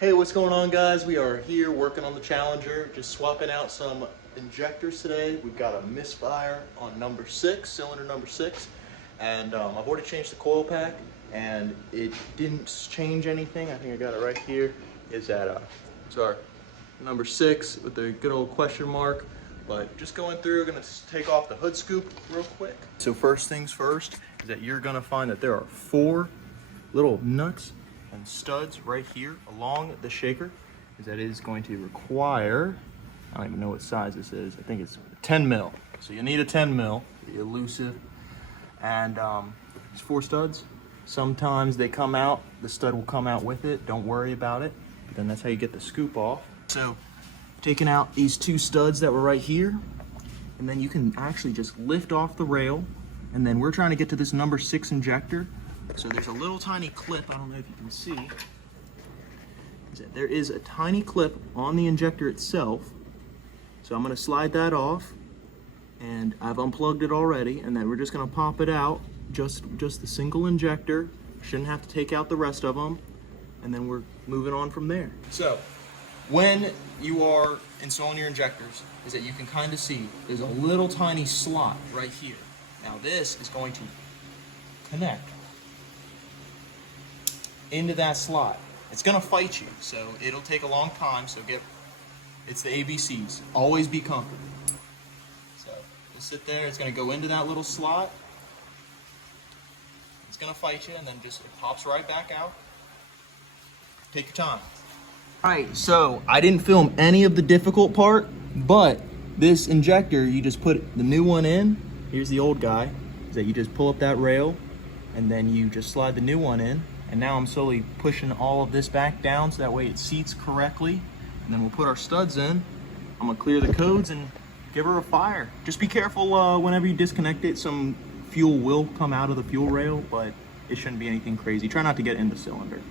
Hey, what's going on, guys? We are here working on the Challenger, just swapping out some injectors today. We've got a misfire on number 6, cylinder number 6, and I've already changed the coil pack, and it didn't change anything. I think I got it right here. Is that it's our number 6 with the good old question mark. But just going through, gonna take off the hood scoop real quick. So first things first is that you're gonna find that there are 4 little nuts and studs right here along the shaker, because that is going to require, I don't even know what size this is, I think it's 10 mil. So you need a 10 mil, the elusive, and these 4 studs, sometimes they come out, the stud will come out with it, don't worry about it, but then that's how you get the scoop off. So taking out these 2 studs that were right here, and then you can actually just lift off the rail, and then we're trying to get to this number 6 injector. So there's a little tiny clip, I don't know if you can see. There is a tiny clip on the injector itself. So I'm gonna slide that off, and I've unplugged it already, and then we're just gonna pop it out, just the single injector. Shouldn't have to take out the rest of them, and then we're moving on from there. So when you are installing your injectors, is that you can kind of see there's a little tiny slot right here. Now this is going to connect into that slot. It's gonna fight you, so it'll take a long time, so it's the ABCs. Always be comfortable. So you'll sit there, it's gonna go into that little slot. It's gonna fight you, and then just it pops right back out. Take your time. All right, so I didn't film any of the difficult part, but this injector, you just put the new one in. Here's the old guy, is that you just pull up that rail, and then you just slide the new one in. And now I'm slowly pushing all of this back down so that way it seats correctly. And then we'll put our studs in. I'm gonna clear the codes and give her a fire. Just be careful whenever you disconnect it. Some fuel will come out of the fuel rail, but it shouldn't be anything crazy. Try not to get in the cylinder.